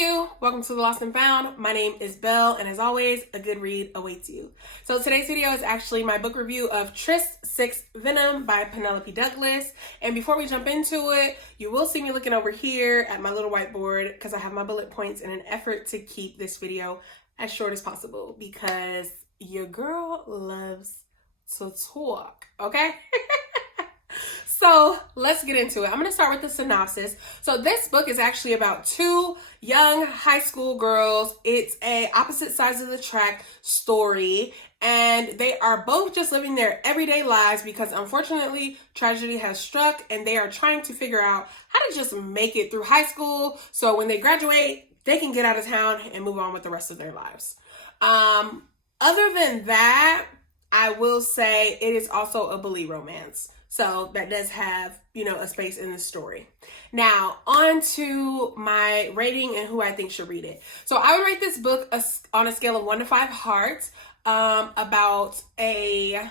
you, welcome to the Lost and Found. My name is Belle, and as always, a good read awaits you. So today's video is actually my book review of Tryst 6 Venom by Penelope Douglas. And before we jump into it, you will see me looking over here at my little whiteboard because I have my bullet points in an effort to keep this video as short as possible because your girl loves to talk, okay? So let's get into it. I'm going to start with the synopsis. So this book is actually about two young high school girls. It's a opposite sides of the track story, and they are both just living their everyday lives because unfortunately tragedy has struck, and they are trying to figure out how to just make it through high school so when they graduate, they can get out of town and move on with the rest of their lives. Other than that, I will say it is also a bully romance. So that does have, a space in the story. Now, on to my rating and who I think should read it. So I would rate this book on a scale of 1 to 5 hearts, about a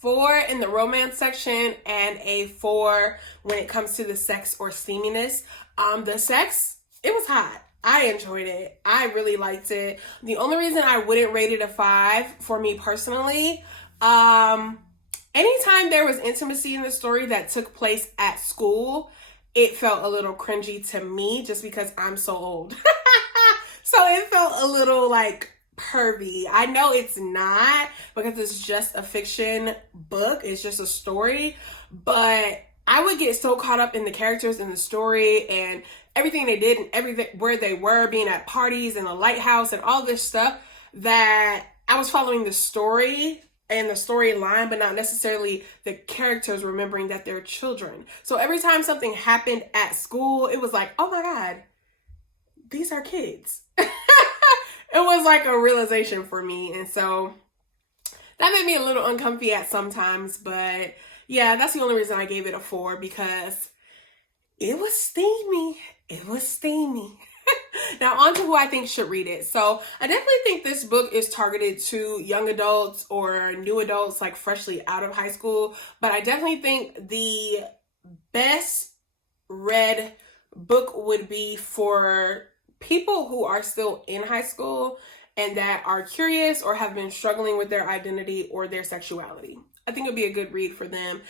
4 in the romance section and a 4 when it comes to the sex or steaminess. The sex, it was hot. I enjoyed it. I really liked it. The only reason I wouldn't rate it a 5 for me personally, anytime there was intimacy in the story that took place at school, it felt a little cringy to me just because I'm so old. So it felt a little like pervy. I know it's not because it's just a fiction book. It's just a story. But I would get so caught up in the characters and the story and everything they did and everything where they were, being at parties and the lighthouse and all this stuff, that I was following the story and the storyline, but not necessarily the characters remembering that they're children. So every time something happened at school, it was like, oh my God, these are kids. It was like a realization for me. And so that made me a little uncomfy at sometimes, but yeah, that's the only reason I gave it a 4 because it was steamy. It was steamy. Now, on to who I think should read it. So I definitely think this book is targeted to young adults or new adults, like freshly out of high school. But I definitely think the best read book would be for people who are still in high school and that are curious or have been struggling with their identity or their sexuality. I think it'll be a good read for them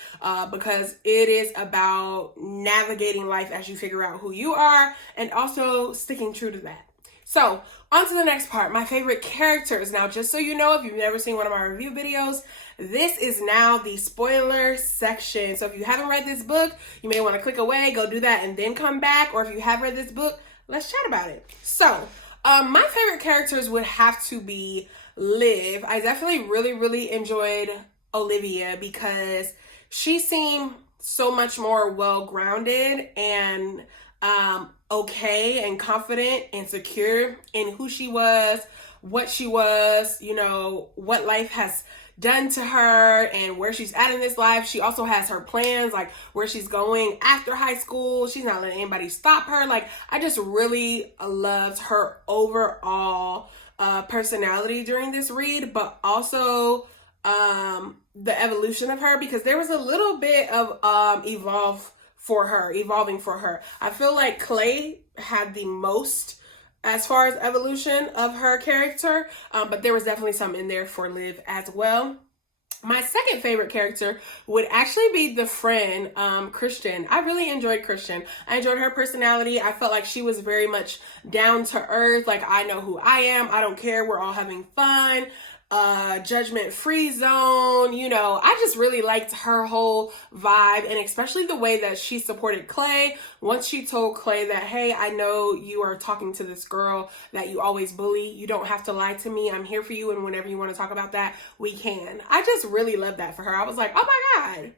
because it is about navigating life as you figure out who you are and also sticking true to that. So on to the next part, my favorite characters. Now, just so you know, if you've never seen one of my review videos, this is now the spoiler section. So if you haven't read this book, you may want to click away, go do that, and then come back. Or if you have read this book, let's chat about it. So my favorite characters would have to be Liv. I definitely really enjoyed Olivia because she seemed so much more well-grounded and okay and confident and secure in who she was, what life has done to her and where she's at in this life. She also has her plans, like where she's going after high school. She's not letting anybody stop her. Like, I just really loved her overall personality during this read, but also the evolution of her, because there was a little bit of evolving for her. I feel like Clay had the most as far as evolution of her character, but there was definitely some in there for Liv as well. My second favorite character would actually be the friend, Christian. I really enjoyed Christian. I enjoyed her personality. I felt like she was very much down to earth. Like, I know who I am. I don't care. We're all having fun. Judgment-free zone. I just really liked her whole vibe, and especially the way that she supported Clay. Once she told Clay that, hey, I know you are talking to this girl that you always bully. You don't have to lie to me. I'm here for you, and whenever you want to talk about that, we can. I just really loved that for her. I was like, oh my God,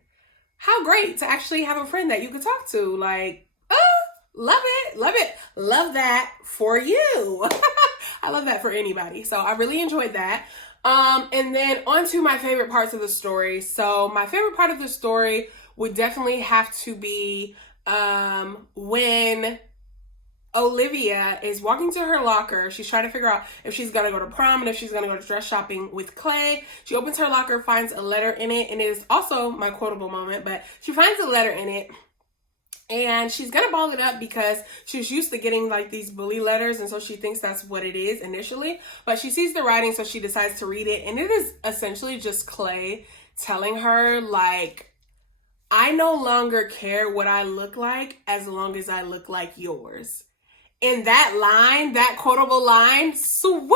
how great to actually have a friend that you could talk to. Like, love it. Love that for you. I love that for anybody. So I really enjoyed that. And then on to my favorite parts of the story. So my favorite part of the story would definitely have to be when Olivia is walking to her locker. She's trying to figure out if she's going to go to prom and if she's going to go to dress shopping with Clay. She opens her locker, finds a letter in it, and it is also my quotable moment, but she finds a letter in it. And she's gonna ball it up because she's used to getting like these bully letters, and so she thinks that's what it is initially. But she sees the writing, so she decides to read it, and it is essentially just Clay telling her, like, I no longer care what I look like as long as I look like yours. And that line, that quotable line, swoon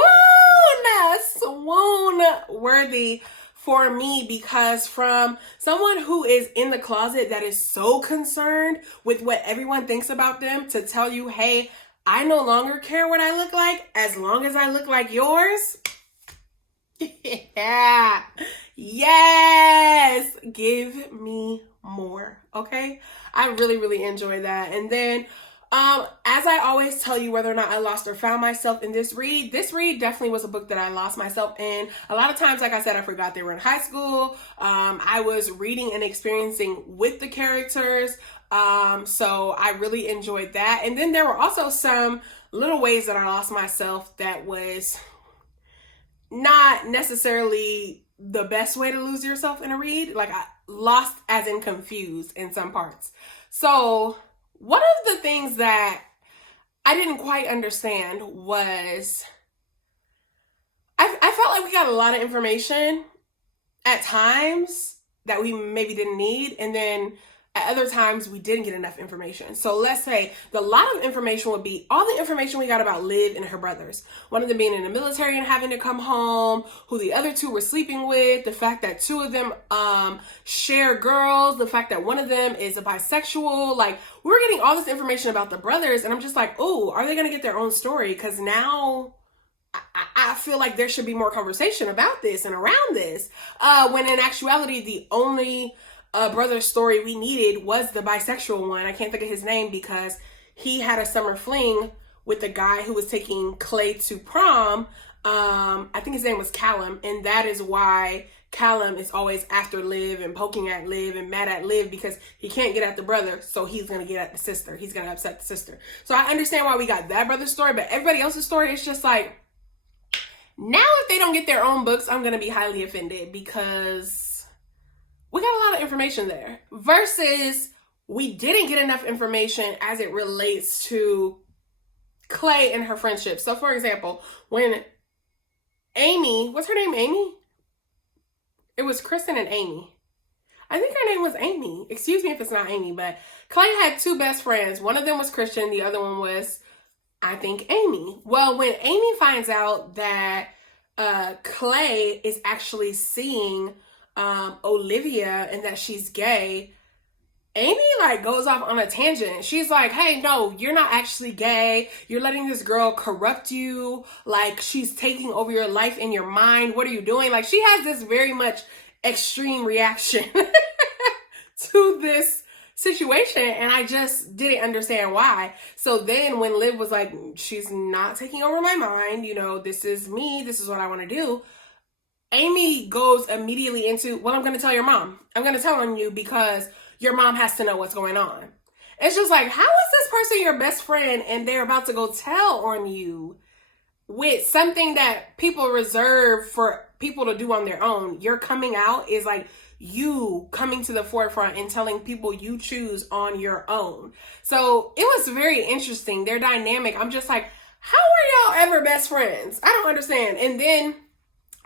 worthy for me, because from someone who is in the closet that is so concerned with what everyone thinks about them, to tell you, hey, I no longer care what I look like as long as I look like yours. Yeah. Yes. Give me more. Okay. I really, really enjoy that. And then as I always tell you, whether or not I lost or found myself in this read definitely was a book that I lost myself in. A lot of times, like I said, I forgot they were in high school. I was reading and experiencing with the characters. So I really enjoyed that. And then there were also some little ways that I lost myself that was not necessarily the best way to lose yourself in a read. Like, I lost as in confused in some parts. So one of the things that I didn't quite understand was I felt like we got a lot of information at times that we maybe didn't need, and then at other times we didn't get enough information. So let's say the lot of information would be all the information we got about Liv and her brothers. One of them being in the military and having to come home, who the other two were sleeping with, the fact that two of them share girls, the fact that one of them is a bisexual. Like, we were getting all this information about the brothers, and I'm just like, oh, are they going to get their own story? Because now I feel like there should be more conversation about this and around this. When in actuality, the only brother story we needed was the bisexual one. I can't think of his name because he had a summer fling with the guy who was taking Clay to prom. I think his name was Callum, and that is why Callum is always after Liv and poking at Liv and mad at Liv, because he can't get at the brother, so he's gonna get at the sister. He's gonna upset the sister. So I understand why we got that brother story, but everybody else's story is just like, now if they don't get their own books, I'm gonna be highly offended, because we got a lot of information there versus we didn't get enough information as it relates to Clay and her friendship. So for example, when Amy, what's her name? Amy? It was Kristen and Amy. I think her name was Amy. Excuse me if it's not Amy, but Clay had two best friends. One of them was Christian. The other one was, I think, Amy. Well, when Amy finds out that Clay is actually seeing Olivia and that she's gay, Amy like goes off on a tangent. She's like, hey, no, you're not actually gay. You're letting this girl corrupt you. Like, she's taking over your life and your mind. What are you doing? Like, she has this very much extreme reaction to this situation, and I just didn't understand why. So then when Liv was like, she's not taking over my mind, you know, this is me, this is what I want to do, Amy goes immediately into, well, I'm going to tell your mom. I'm going to tell on you because your mom has to know what's going on. It's just like, how is this person your best friend and they're about to go tell on you with something that people reserve for people to do on their own? Your coming out is like you coming to the forefront and telling people you choose on your own. So it was very interesting, their dynamic. I'm just like, how are y'all ever best friends? I don't understand. And then,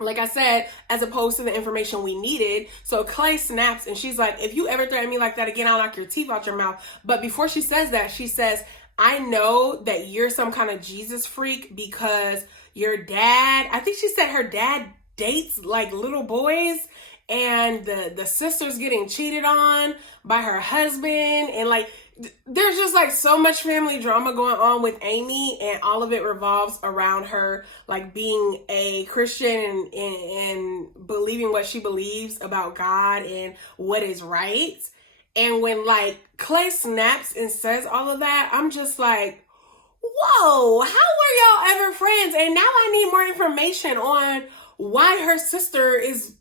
like I said, as opposed to the information we needed, so Clay snaps and she's like, if you ever threaten me like that again, I'll knock your teeth out your mouth. But before she says that, she says, I know that you're some kind of Jesus freak because your dad, I think she said her dad dates like little boys, and the sister's getting cheated on by her husband, and like there's just like so much family drama going on with Amy, and all of it revolves around her like being a Christian and believing what she believes about God and what is right. And when like Clay snaps and says all of that, I'm just like, whoa, how were y'all ever friends? And now I need more information on why her sister is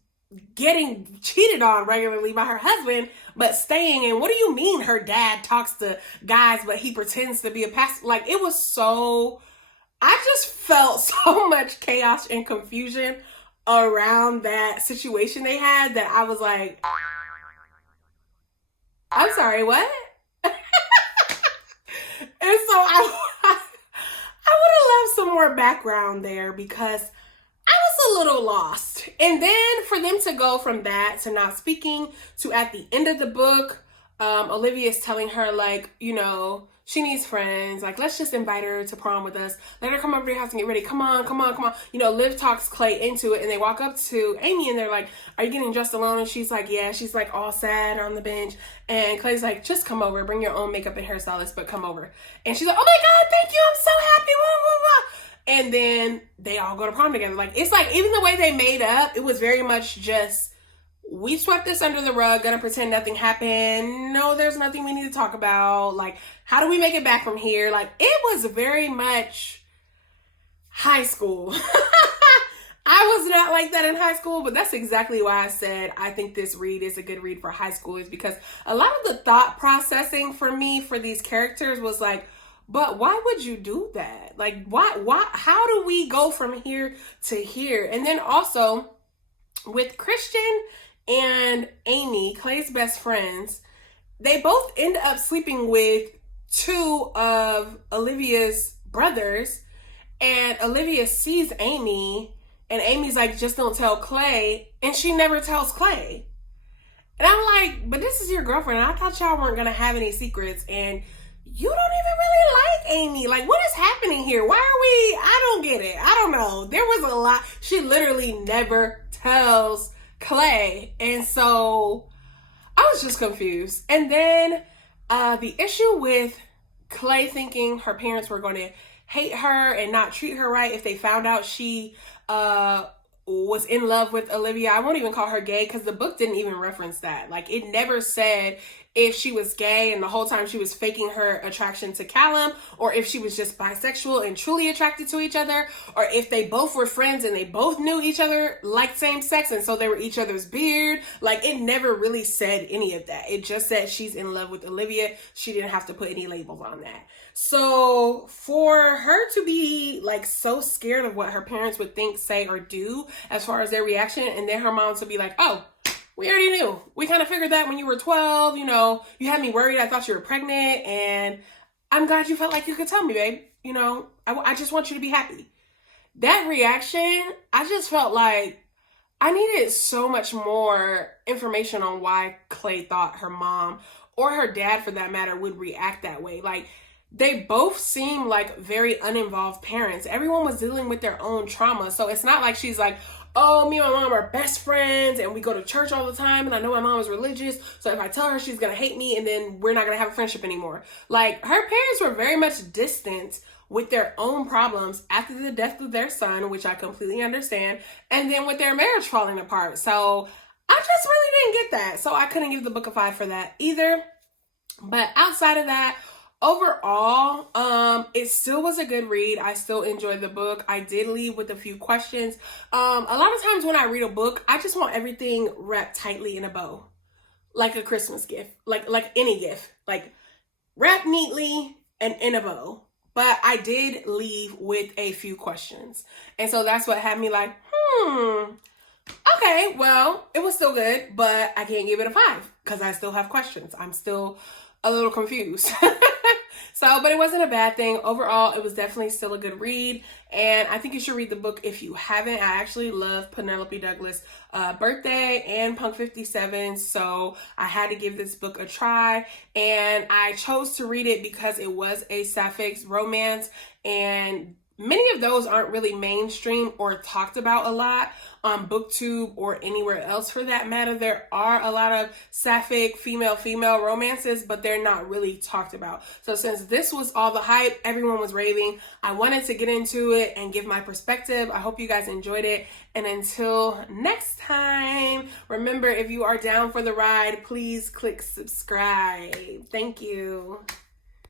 getting cheated on regularly by her husband, but staying. And what do you mean her dad talks to guys, but he pretends to be a pastor? Like, it was so, I just felt so much chaos and confusion around that situation they had that I was like, I'm sorry, what? And so I would have loved some more background there because I was a little lost. And then for them to go from that to not speaking to at the end of the book, Olivia is telling her, like, you know, she needs friends. Like, let's just invite her to prom with us. Let her come over to your house and get ready. Come on, come on, come on. You know, Liv talks Clay into it, and they walk up to Amy and they're like, are you getting dressed alone? And she's like, yeah. She's like all sad on the bench. And Clay's like, just come over. Bring your own makeup and hairstylist, but come over. And she's like, oh my God, thank you. I'm so happy. Blah, blah, blah. And then they all go to prom together. Like, it's like, even the way they made up, it was very much just, we swept this under the rug, gonna pretend nothing happened. No, there's nothing we need to talk about. Like, how do we make it back from here? Like, it was very much high school. I was not like that in high school, but that's exactly why I said I think this read is a good read for high schoolers, because a lot of the thought processing for me for these characters was like, but why would you do that? Like, why, how do we go from here to here? And then also with Christian and Amy, Clay's best friends, they both end up sleeping with two of Olivia's brothers, and Olivia sees Amy, and Amy's like, just don't tell Clay, and she never tells Clay. And I'm like, but this is your girlfriend, and I thought y'all weren't gonna have any secrets, and you don't even really like Amy. Like, what is happening here? Why are we, I don't get it. I don't know. There was a lot. She literally never tells Clay. And so I was just confused. And then the issue with Clay thinking her parents were going to hate her and not treat her right if they found out she was in love with Olivia. I won't even call her gay because the book didn't even reference that. Like, it never said if she was gay and the whole time she was faking her attraction to Callum, or if she was just bisexual and truly attracted to each other, or if they both were friends and they both knew each other like same sex and so they were each other's beard. Like, it never really said any of that. It just said she's in love with Olivia. She didn't have to put any labels on that. So for her to be like so scared of what her parents would think, say, or do as far as their reaction, and then her mom to be like, oh, we already knew. We kind of figured that when you were 12, you know, you had me worried. I thought you were pregnant, and I'm glad you felt like you could tell me, babe. You know, I just want you to be happy. That reaction, I just felt like I needed so much more information on why Clay thought her mom, or her dad for that matter, would react that way. Like, they both seem like very uninvolved parents. Everyone was dealing with their own trauma. So it's not like she's like, oh, me and my mom are best friends and we go to church all the time and I know my mom is religious, so if I tell her, she's going to hate me and then we're not going to have a friendship anymore. Like, her parents were very much distant with their own problems after the death of their son, which I completely understand, and then with their marriage falling apart. So I just really didn't get that. So I couldn't give the book a 5 for that either. But outside of that, overall, it still was a good read. I still enjoyed the book. I did leave with a few questions. A lot of times when I read a book, I just want everything wrapped tightly in a bow, like a Christmas gift, like any gift, like wrapped neatly and in a bow. But I did leave with a few questions, and so that's what had me like, okay, well, it was still good, but I can't give it a 5 because I still have questions. I'm still a little confused. So, but it wasn't a bad thing. Overall, it was definitely still a good read, and I think you should read the book if you haven't. I actually love Penelope Douglas' Birthday and Punk 57, so I had to give this book a try, and I chose to read it because it was a sapphic romance, and many of those aren't really mainstream or talked about a lot on BookTube or anywhere else for that matter. There are a lot of sapphic female romances, but they're not really talked about. So since this was all the hype, everyone was raving, I wanted to get into it and give my perspective. I hope you guys enjoyed it. And until next time, remember, if you are down for the ride, please click subscribe. Thank you.